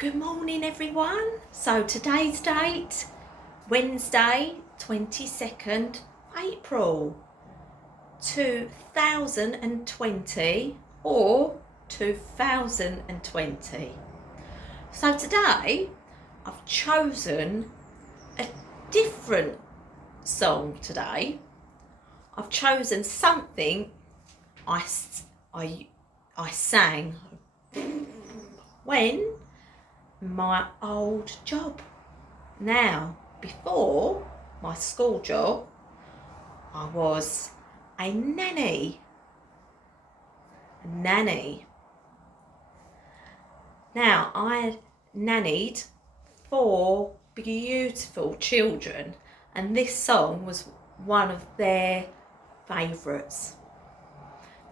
Good morning everyone. So today's date, Wednesday 22nd April 2020 or 2020. So today I've chosen a different song today. I've chosen something I sang when my old job. Now, before my school job, I was a nanny. Now, I nannied 4 beautiful children, and this song was one of their favourites.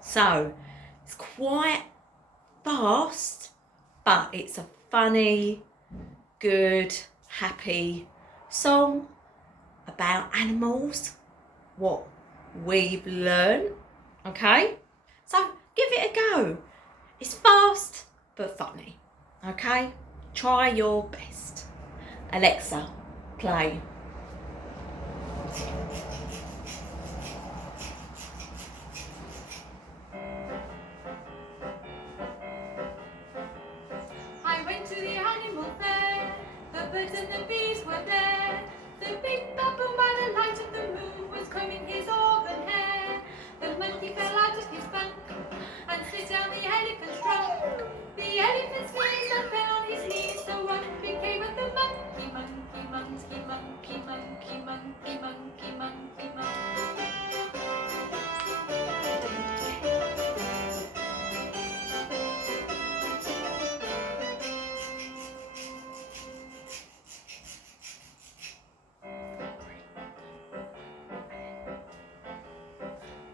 So, it's quite fast, but it's a funny, good, happy song about animals, what we've learned, okay? So give it a go. It's fast but funny, okay? Try your best. Alexa, play. I went to the animal fair, the birds and the bees were there. The big baboon by the light of the moon was combing his auburn hair. The monkey fell out of his bunk and slid down the elephant's trunk. The elephant sneezed and fell on his knees, so what became of the monkey, monkey, monkey, monkey, monkey, monkey, monkey, monkey, monkey.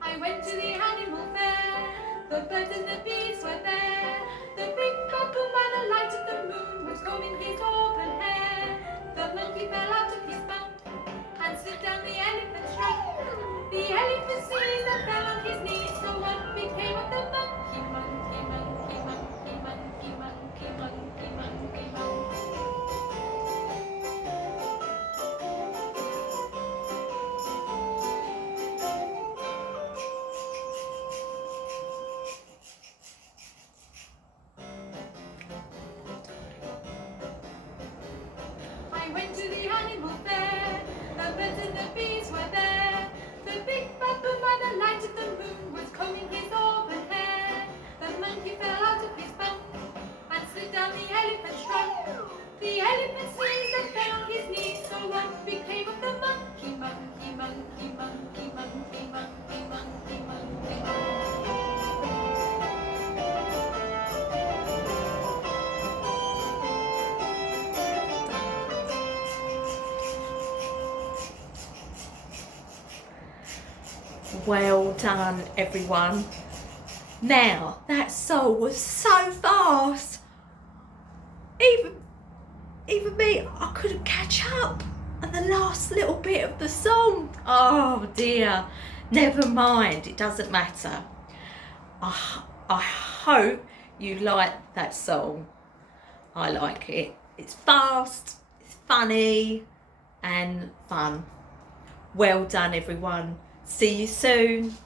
I went to the animal fair, the birds and the bees were there. The big baboon by the light of the moon was combing his auburn hair. The monkey fell out of his bunk and slid down the elephant's trunk. The elephant sneezed and fell on his knees, so what became of the monkey, monkey, monkey, monkey, monkey, monkey, monkey, monkey, monkey. I went to the animal fair, the birds and the bees were there. The big baboon by the light of the moon was combing his auburn hair. The monkey fell out of his bunk and slid down the elephant's trunk. The elephant sneezed and fell on his knees, so what became of the monkey, monkey, monkey, monkey, monkey, monkey, monkey, monkey, monkey. Well done everyone. Now that song was so fast, even me, I couldn't catch up at the last little bit of the song. Oh dear, never mind, it doesn't matter. I hope you like that song. I like it. It's fast, it's funny and fun. Well done everyone. See you soon.